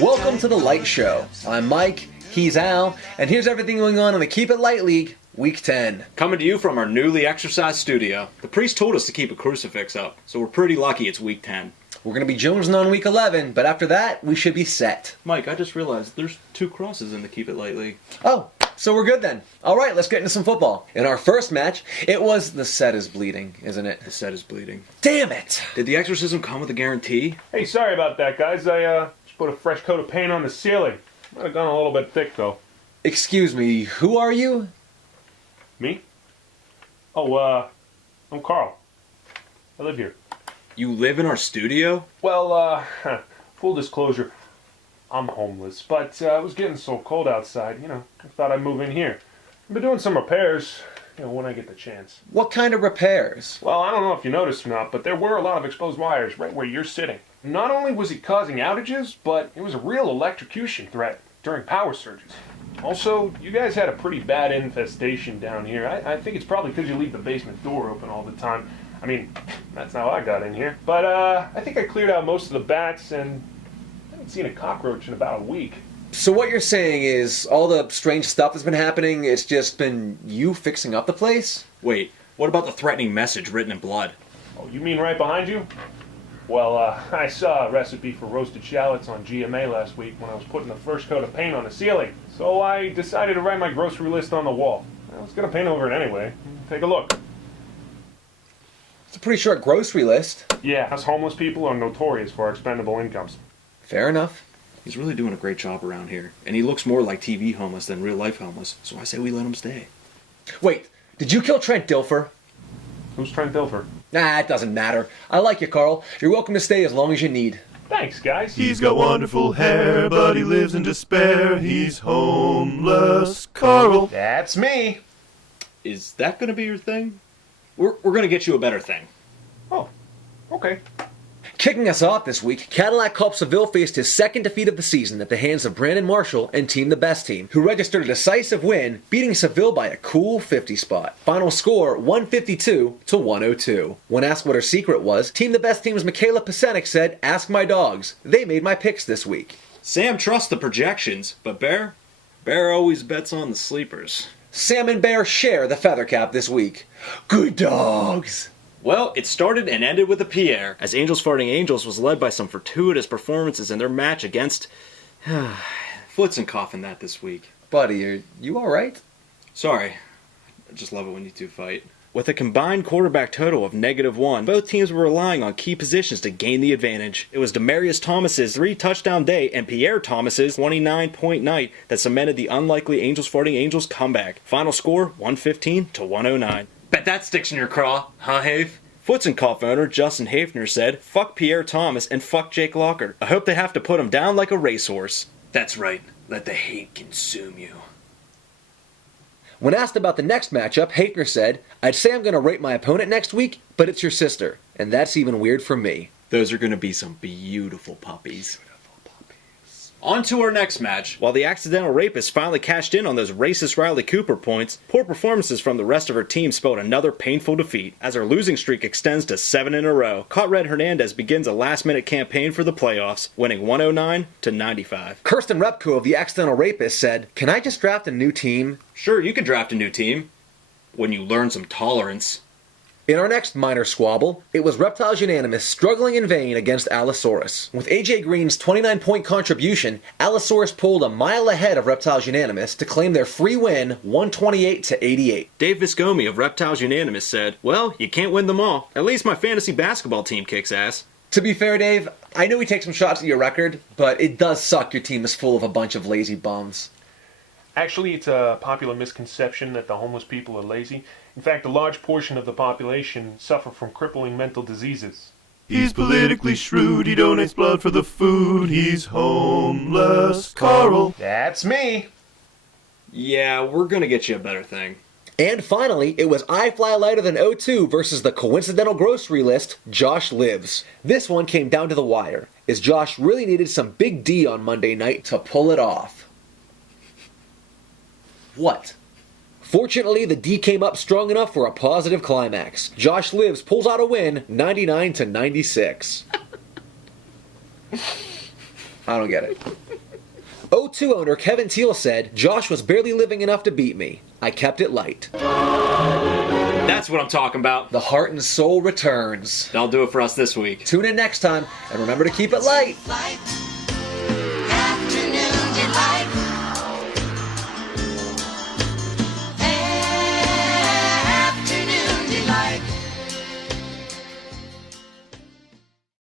Welcome to The Light Show. I'm Mike, he's Al, and here's everything going on in the Keep It Light League, Week 10. Coming to you from our newly exercised studio. The priest told us to keep a crucifix up, so we're pretty lucky it's Week 10. We're going to be jonesing on Week 11, but after that, we should be set. Mike, I just realized there's 2 crosses in the Keep It Light League. Oh, so we're good then. All right, let's get into some football. In our first match, it was the set is bleeding, isn't it? The set is bleeding. Damn it! Did the exorcism come with a guarantee? Hey, sorry about that, guys. I just put a fresh coat of paint on the ceiling. Might have gone a little bit thick, though. Excuse me, who are you? Me? Oh, I'm Carl. I live here. You live in our studio? Well, full disclosure, I'm homeless, but it was getting so cold outside, I thought I'd move in here. I've been doing some repairs, when I get the chance. What kind of repairs? Well, I don't know if you noticed or not, but there were a lot of exposed wires right where you're sitting. Not only was it causing outages, but it was a real electrocution threat during power surges. Also, you guys had a pretty bad infestation down here. I think it's probably because you leave the basement door open all the time. I mean, that's how I got in here. But I think I cleared out most of the bats, and I haven't seen a cockroach in about a week. So what you're saying is all the strange stuff that's been happening, it's just been you fixing up the place? Wait, what about the threatening message written in blood? Oh, you mean right behind you? Well, I saw a recipe for roasted shallots on GMA last week when I was putting the first coat of paint on the ceiling. So I decided to write my grocery list on the wall. I was going to paint over it anyway. Take a look. It's a pretty short grocery list. Yeah, us homeless people are notorious for our expendable incomes. Fair enough. He's really doing a great job around here, and he looks more like TV homeless than real life homeless, so I say we let him stay. Wait, did you kill Trent Dilfer? Who's Trent Dilfer? Nah, it doesn't matter. I like you, Carl. You're welcome to stay as long as you need. Thanks, guys. He's got wonderful hair, but he lives in despair. He's homeless, Carl. That's me. Is that going to be your thing? We're going to get you a better thing. Oh, okay. Kicking us off this week, Cadillac Club Seville faced his second defeat of the season at the hands of Brandon Marshall and Team the Best Team, who registered a decisive win, beating Seville by a cool 50 spot. Final score 152-102. When asked what her secret was, Team the Best Team's Michaela Pasenik said, "Ask my dogs. They made my picks this week." Sam trusts the projections, but Bear always bets on the sleepers. Sam and Bear share the feather cap this week. Good dogs! Well, it started and ended with a Pierre, as Angels Farting Angels was led by some fortuitous performances in their match against... Foots and coughing that this week. Buddy, are you alright? Sorry. I just love it when you two fight. With a combined quarterback total of -1, both teams were relying on key positions to gain the advantage. It was Demarius Thomas's 3-touchdown day and Pierre Thomas's 29-point night that cemented the unlikely Angels Farting Angels comeback. Final score 115-109. Bet that sticks in your craw, huh, Hafe? Foots and Cough owner Justin Hafner said, "Fuck Pierre Thomas and fuck Jake Locker. I hope they have to put him down like a racehorse." That's right. Let the hate consume you. When asked about the next matchup, Hafner said, "I'd say I'm going to rate my opponent next week, but it's your sister. And that's even weird for me." Those are going to be some beautiful puppies. On to our next match. While the accidental rapist finally cashed in on those racist Riley Cooper points, poor performances from the rest of her team spelled another painful defeat, as her losing streak extends to 7 in a row. Caught Red Hernandez begins a last-minute campaign for the playoffs, winning 109-95. Kirsten Repko of the accidental rapist said, "Can I just draft a new team?" Sure, you can draft a new team. When you learn some tolerance. In our next minor squabble, it was Reptiles Unanimous struggling in vain against Allosaurus. With AJ Green's 29-point contribution, Allosaurus pulled a mile ahead of Reptiles Unanimous to claim their free win 128-88. Dave Viscomi of Reptiles Unanimous said, "Well, you can't win them all. At least my fantasy basketball team kicks ass." To be fair, Dave, I know we take some shots at your record, but it does suck your team is full of a bunch of lazy bums. Actually, it's a popular misconception that the homeless people are lazy. In fact, a large portion of the population suffer from crippling mental diseases. He's politically shrewd, he donates blood for the food. He's homeless, Carl. That's me. Yeah, we're gonna get you a better thing. And finally, it was I Fly Lighter Than O2 versus the coincidental grocery list, Josh Lives. This one came down to the wire, as Josh really needed some big D on Monday night to pull it off. What? Fortunately, the D came up strong enough for a positive climax. Josh Lives pulls out a win, 99-96. I don't get it. O2 owner Kevin Teal said, Josh was barely living enough to beat me. I kept it light. That's what I'm talking about. The heart and soul returns. That'll do it for us this week. Tune in next time, and remember to keep it light.